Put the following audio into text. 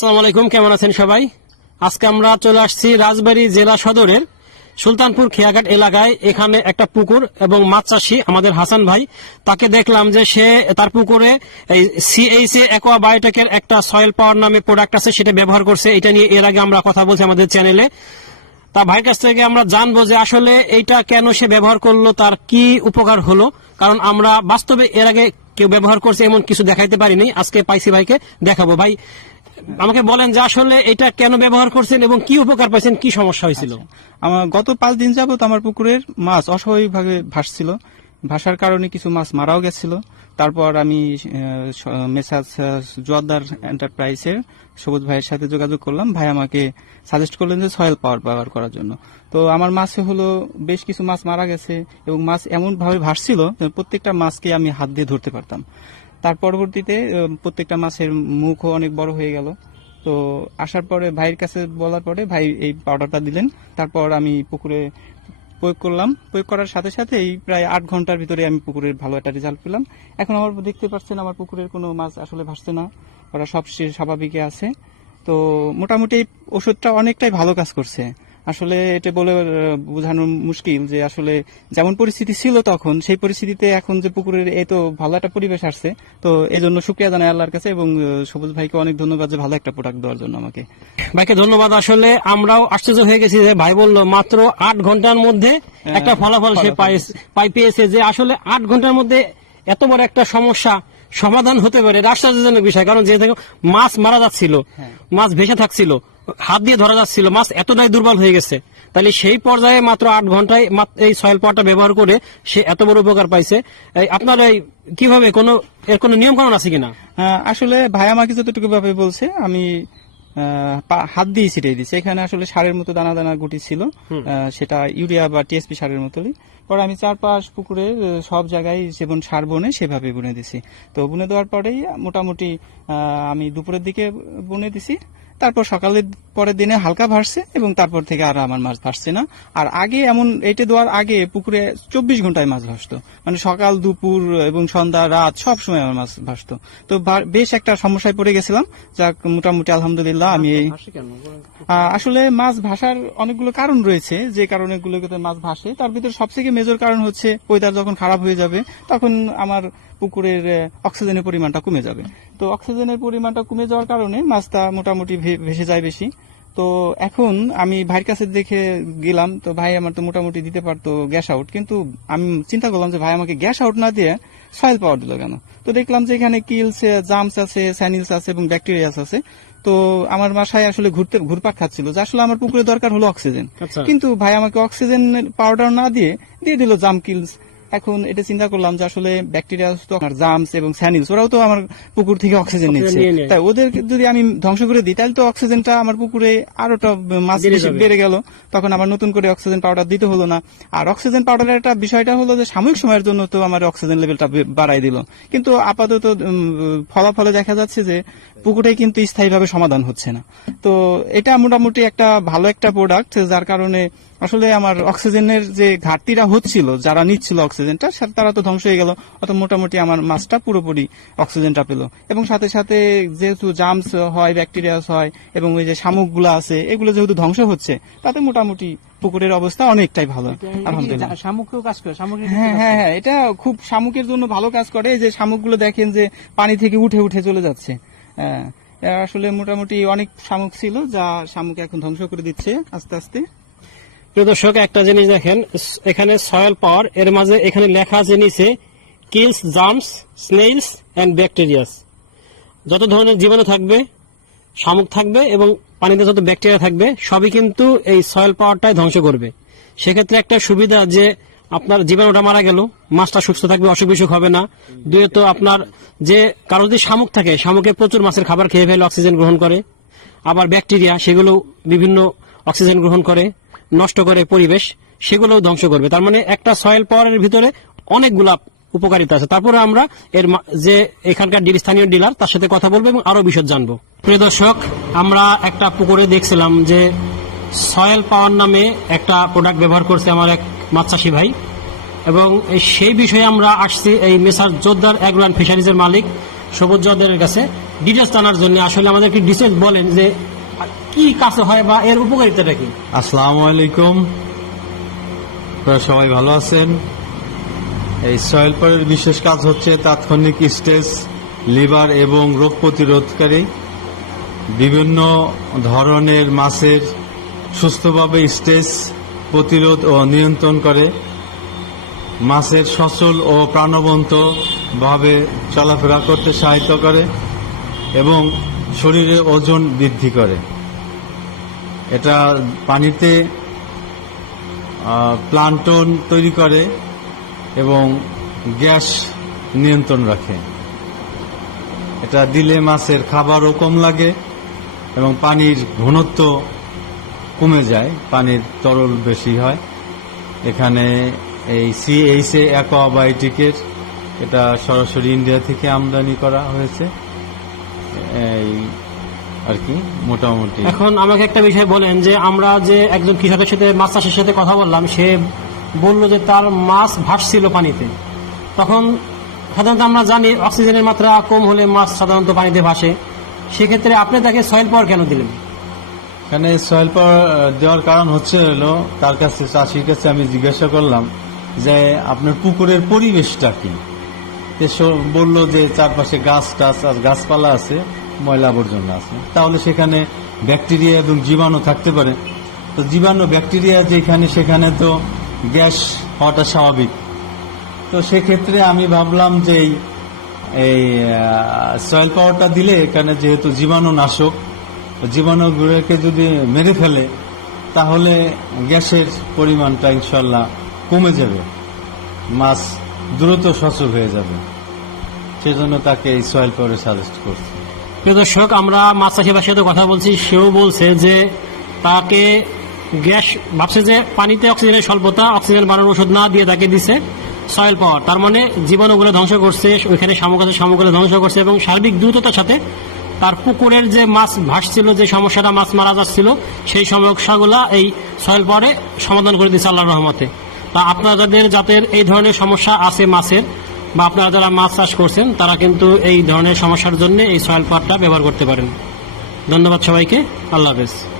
আসসালামু আলাইকুম, কেমন আছেন সবাই? আজকে আমরা চলে আসছি রাজবাড়ী জেলা সদরের সুলতানপুর খেয়াঘাট এলাকায়। এখানে একটা পুকুর এবং মাছ চাষি আমাদের হাসান ভাই, তাকে দেখলাম যে সে তার পুকুরে এই সিএইচ অ্যাকোয়া বায়োটেকের একটা সয়েল পাওয়ার নামে প্রোডাক্ট আছে, সেটা ব্যবহার করছে। এটা নিয়ে এর আগে আমরা কথা বলছি আমাদের চ্যানেলে তা ভাইয়ের কাছ থেকে আমরা জানব যে আসলে এইটা কেন সে ব্যবহার করল, তার কি উপকার হলো? কারণ আমরা বাস্তবে এর আগে কেউ ব্যবহার করছে, এমন কিছু দেখাইতে পারিনি। আজকে পাইসি ভাইকে দেখাবো। ভাই আমাকে বলেন যে আসলে এটা কেন ব্যবহার করছেন এবং কি উপকার পাইছেন, কি সমস্যা হয়েছিল? আমার গত পাঁচ দিন যাবত আমার পুকুরের মাছ অস্বাভাবিকভাবে ভাসছিল। ভাসার কারণে কিছু মাছ মারাও গেছিল। তারপর আমি মেসাজ জোয়ারদার এন্টারপ্রাইজের সবুজ ভাইয়ের সাথে যোগাযোগ করলাম। ভাই আমাকে সাজেস্ট করলেন যে সয়েল পাওয়ার ব্যবহার করার জন্য। তো আমার মাছে হলো বেশ কিছু মাছ মারা গেছে এবং মাছ এমনভাবে ভাসছিল প্রত্যেকটা মাছকে আমি হাত দিয়ে ধরতে পারতাম। তার পরবর্তীতে প্রত্যেকটা মাছের মুখও অনেক বড় হয়ে গেল। তো আসার পরে ভাইয়ের কাছে বলার পরে ভাই এই পাউডারটা দিলেন। তারপর আমি পুকুরে প্রয়োগ করলাম। প্রয়োগ করার সাথে সাথে এই প্রায় আট ঘণ্টার ভিতরে আমি পুকুরের ভালো একটা রেজাল্ট পেলাম। এখন আমার দেখতে পাচ্ছেন, আমার পুকুরের কোনো মাছ আসলে ভাসছে না। ওরা সব স্বাভাবিকে আছে। তো মোটামুটি ওষুধটা অনেকটাই ভালো কাজ করছে। আসলে এটা বলে বোঝানো মুশকিল যে আসলে যেমন পরিস্থিতি ছিল তখন সেই পরিস্থিতিতে এখন যে পুকুরের এই তো ভালো একটা পরিবেশ আসছে। তো এই জন্য শুক্রিয়া জানাই আল্লাহর কাছে এবং সবুজ ভাইকে অনেক ধন্যবাদ যে ভালো একটা প্রোডাক্ট দেওয়ার জন্য আমাকে। ভাইকে ধন্যবাদ। আসলে আমরাও আশ্চর্য হয়ে গেছি যে ভাই বলল মাত্র আট ঘণ্টার মধ্যে একটা ফলাফল সে হ্যাঁ, ফলাফল পাই- পাই পেয়েছে যে আসলে আট ঘণ্টার মধ্যে এত বড় একটা সমস্যা। সমাধান হতে পারে রাষ্ট্রজনক আশ্চর্যজনক বিষয় কারণ যে দেখো মাছ মারা যাচ্ছিল হ্যাঁ। মাছ ভেসে থাকছিল হাত দিয়ে ধরা যাচ্ছিল মাছ এতটাই দুর্বল হয়ে গেছে। তাহলে সেই পর্যায়ে মাত্র আট ঘন্টায় এই সয়েল পাওয়ারটা ব্যবহার করে সে এত বড় উপকার পাইছে। আপনার এই কীভাবে কোনো এর কোনো নিয়ম কানুন আছে কিনা? আসলে ভাই আমাকে যতটুকু ভাবে বলছে আমি হাত দিয়ে ছিটিয়ে দিচ্ছে এখানে আসলে সারের মতো দানা দানা গুটি ছিল। আহ, সেটা ইউরিয়া বা টিএসপি সারের মতোই। পরে আমি চারপাশ পুকুরে সব জায়গায় যেমন সার বনে সেভাবে বুনে দিছি। তো বুনে দেওয়ার পরেই মোটামুটি আহ, আমি দুপুরের দিকে বুনে দিছি। তারপর সকালের পরের দিনে হালকা ভাসছে এবং তারপর থেকে আর আমার মাছ ভাসছে না। আর আগে এমন এইটা দেওয়ার আগে পুকুরে চব্বিশ ঘন্টায় মাছ ভাসতো। মানে সকাল দুপুর এবং সন্ধ্যা রাত সব সময় আমার মাছ ভাসতো। তো বেশ একটা সমস্যায় পড়ে গেছিলাম। যাক মোটামুটি আলহামদুলিল্লাহ আমি আসলে মাছ ভাসার অনেকগুলো কারণ রয়েছে। যে কারণে গুলোতে মাছ ভাসে তার ভিতরে সবথেকে মেজর কারণ হচ্ছে ওয়েদার যখন খারাপ হয়ে যাবে তখন আমার পুকুরের অক্সিজেনের পরিমাণটা কমে যাবে। তো অক্সিজেনের পরিমাণটা কমে যাওয়ার কারণে মাছটা মোটামুটি ভেসে যায় বেশি। তো এখন আমি ভাইয়ের কাছে দেখে গেলাম তো ভাই আমার তো মোটামুটি দিতে পারতো গ্যাস আউট কিন্তু আমি চিন্তা করলাম যে ভাই আমাকে গ্যাস আউট না দিয়ে সয়েল পাওয়ার দিল কেন? তো দেখলাম যে এখানে কিলস জামস আছে স্যানিলস আছে এবং ব্যাকটেরিয়াস আছে। তো আমার বাসায় আসলে ঘুরতে ঘুরপাক খাচ্ছিল যে আসলে আমার পুকুরে দরকার হলো অক্সিজেন। আচ্ছা। কিন্তু ভাই আমাকে অক্সিজেন পাউডার না দিয়ে দিয়ে দিল জাম কিলস। এখন এটা চিন্তা করলাম যে আসলে ব্যাকটেরিয়া তো জামস এবং স্যানিলস ওরাও তো আমার পুকুর থেকে অক্সিজেন নিচ্ছে। তাই ওদের যদি আমি ধ্বংস করে দিই তাহলে তো অক্সিজেনটা আমার পুকুরে আরোটা মাছ বেড়ে গেল। তখন আমার নতুন করে অক্সিজেন পাউডার দিতে হলো না। আর অক্সিজেন পাউডারের একটা বিষয়টা হলো যে সাময়িক সময়ের জন্য তো আমার অক্সিজেন লেভেলটা বাড়াই দিল। কিন্তু আপাতত ফলাফলে দেখা যাচ্ছে যে পুকুরে কিন্তু স্থায়ীভাবে সমাধান হচ্ছে না। তো এটা মোটামুটি একটা ভালো একটা প্রোডাক্ট যার কারণে আসলে আমার অক্সিজেনের যে ঘাটতিটা হচ্ছিল যারা নিচ্ছিল অক্সিজেনটা তারা তো ধ্বংস হয়ে গেল। অত মোটামুটি আমার মাছটা পুরোপুরি অক্সিজেনটা পেল। এবং সাথে সাথে যেহেতু জামস হয় ব্যাকটেরিয়াস হয় এবং ওই যে শামুকগুলো আছে এগুলো যেহেতু ধ্বংস হচ্ছে তাতে মোটামুটি পুকুরের অবস্থা অনেকটাই ভালো। আলহামদুলিল্লাহ। শামুকও কাজ করে? শামুক হ্যাঁ হ্যাঁ হ্যাঁ এটা খুব শামুকের জন্য ভালো কাজ করে এই যে শামুকগুলো দেখেন যে পানি থেকে উঠে উঠে চলে যাচ্ছে। হ্যাঁ। আসলে মোটামুটি অনেক শামুক ছিল, যা শামুক এখন ধ্বংস করে দিচ্ছে আস্তে আস্তে। প্রিয় দর্শক, একটা জিনিস দেখেন এখানে সয়েল পাওয়ার, এর মাঝে এখানে লেখা আছে নিচে kills germs snails and bacterias যত ধরনের জীবাণু থাকবে, শামুক থাকবে এবং পানিতে যত ব্যাকটেরিয়া থাকবে, সবই কিন্তু এই সয়েল পাওয়ারটাই ধ্বংস করবে। সেক্ষেত্রে একটা সুবিধা যে আপনার জীবাণুটা মারা গেল, মাছটা সুস্থ থাকবে, অসুখ বিসুখ হবে না। দ্বিতীয়ত আপনার যে কারও যদি শামুক থাকে, শামুকে প্রচুর মাছের খাবার খেয়ে ফেলে অক্সিজেন গ্রহণ করে। আবার ব্যাকটেরিয়া, সেগুলো বিভিন্ন অক্সিজেন গ্রহণ করে, নষ্ট করে পরিবেশ, সেগুলোও ধ্বংস করবে। তার মানে একটা সয়েল পাওয়ারের ভিতরে অনেকগুলা উপকারিতা আছে। তারপরে আমরা এর যে এখানকার স্থানীয় ডিলার, তার সাথে কথা বলব এবং আরও বিশদ জানব। প্রিয় দর্শক, আমরা একটা পুকুরে দেখছিলাম যে সয়েল পাওয়ার নামে একটা প্রোডাক্ট ব্যবহার করছে আমার এক মাছ ভাই। এবং সেই বিষয়ে আমরা আসছি এই মেসার জোরদার অ্যাগ্রো অ্যান্ড ফিশারিজের মালিক সবুজ জদের কাছে। ডিটেলস জানার জন্য আসলে আমাদের আমাদেরকে ডিটেলস বলেন যে কি কাছে হয় বা এর উপকারিতাটা কি? আসসালামু আলাইকুম। সবাই ভালো আছেন? এই সয়েল পরের বিশেষ কাজ হচ্ছে তাৎক্ষণিক স্টেজ লিভার এবং রোগ প্রতিরোধকারী বিভিন্ন ধরনের মাছের সুস্থভাবে স্টেজ প্রতিরোধ ও নিয়ন্ত্রণ করে। মাছের সচল ও প্রাণবন্তভাবে চলাফেরা করতে সাহায্য করে এবং শরীরে ওজন বৃদ্ধি করে। এটা পানিতে প্লান্টন তৈরি করে এবং গ্যাস নিয়ন্ত্রণ রাখে। এটা দিলে মাছের খাবারও কম লাগে এবং পানির ঘনত্ব কমে যায়, পানির তরল বেশি হয়। এখানে এই সিএইচ অ্যাকোয়াবায়োটিকের এটা সরাসরি ইন্ডিয়া থেকে আমদানি করা হয়েছে। এই আর কি, মোটামুটি। এখন আমাকে একটা বিষয় বলেন যে, আমরা যে একজন কৃষকের সাথে, মাছ চাষের সাথে কথা বললাম, সে বলল যে তার মাছ ভাসছিল পানিতে। তখন সাধারণত আমরা জানি অক্সিজেনের মাত্রা কম হলে মাছ সাধারণত পানিতে ভাসে। সেক্ষেত্রে আপনি তাকে সয়েল পাওয়ার কেন দিলেন? এখানে সয়েল পাওয়ার দেওয়ার কারণ হচ্ছে হলো তার কাছে চাষির কাছে আমি জিজ্ঞাসা করলাম যে আপনার পুকুরের পরিবেশটা কি? বলল যে চারপাশে গাছ টাছ আর গাছপালা আছে, ময়লা আবর্জনা আছে। তাহলে সেখানে ব্যাকটেরিয়া এবং জীবাণু থাকতে পারে। তো জীবাণু, ব্যাকটেরিয়া যেখানে সেখানে তো গ্যাস হওয়াটা স্বাভাবিক। তো সেক্ষেত্রে আমি ভাবলাম যে এই সয়েল পাওয়ারটা দিলে এখানে যেহেতু জীবাণু নাশক জীবাণুগুলোকে যদি মেরে ফেলে, তাহলে গ্যাসের পরিমাণটা ইনশাল্লাহ কমে যাবে। মাছ দ্রুত সচল হয়ে যাবে। সেজন্য তাকে এই সয়েল পাওয়ারে সাজেস্ট করছি। প্রিয় দর্শক, আমরা মাছ চাষি ভাইয়ের সাথে কথা বলছি। সেও বলছে যে তাকে গ্যাস ভাবছে যে পানিতে অক্সিজেনের স্বল্পতা, অক্সিজেন বাড়ানোর ওষুধ না দিয়ে তাকে দিছে সয়েল পাওয়ার। তার মানে জীবাণুগুলো ধ্বংস করছে, ওইখানে শামুক শামুকগুলো ধ্বংস করছে এবং সার্বিক দ্রুততার সাথে তার পুকুরের যে মাছ ভাসছিল, যে সমস্যাটা মাছ মারা যাচ্ছিল, সেই সমস্যাগুলো এই সয়েল পরে সমাধান করে দিচ্ছে আল্লাহ রহমতে। তা আপনাদের যাদের এই ধরনের সমস্যা আছে মাছের, বা আপনারা যারা মাছ চাষ করছেন, তারা কিন্তু এই ধরনের সমস্যার জন্য এই সয়েল পাওয়ারটা ব্যবহার করতে পারেন। ধন্যবাদ সবাইকে। আল্লাহ হাফেজ।